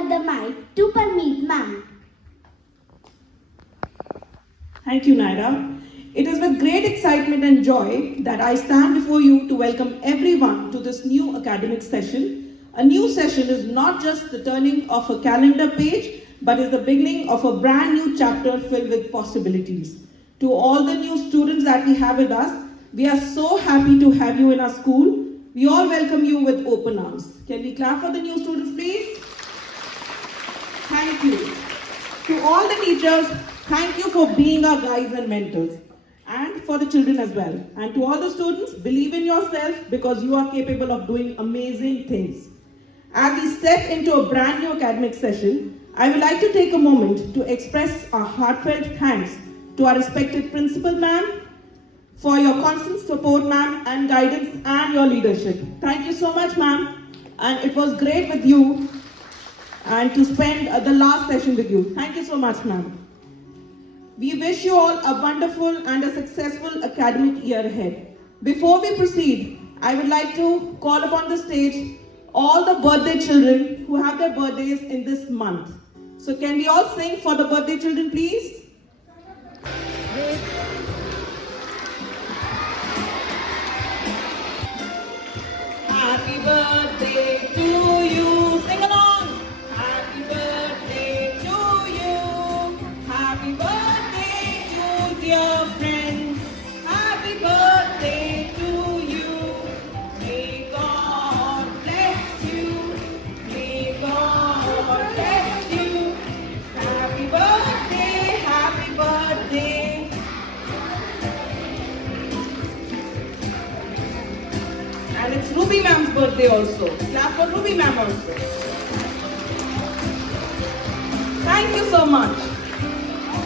over the mic to Parmeet ma'am. Thank you, Naira. It is with great excitement and joy that I stand before you to welcome everyone to this new academic session. A new session is not just the turning of a calendar page, but is the beginning of a brand new chapter filled with possibilities. To all the new students that we have with us, we are so happy to have you in our school. We all welcome you with open arms. Can we clap for the new students, please? Thank you. To all the teachers, thank you for being our guides and mentors. And for the children as well. And to all the students, believe in yourself because you are capable of doing amazing things. As we step into a brand new academic session, I would like to take a moment to express our heartfelt thanks to our respected principal ma'am for your constant support, ma'am, and guidance and your leadership. Thank you so much, ma'am. And it was great with you and to spend the last session with you. Thank you so much, ma'am. We wish you all a wonderful and a successful academic year ahead. Before we proceed, I would like to call upon the stage all the birthday children who have their birthdays in this month. So can we all sing for the birthday children, please? Happy birthday to you. Sing along. Happy birthday to you. Happy birthday to dear friends. Happy birthday to you. May God bless you. May God bless you. Happy birthday. Happy birthday. And it's Ruby ma'am's birthday also. Clap for Ruby ma'am also. Thank you so much.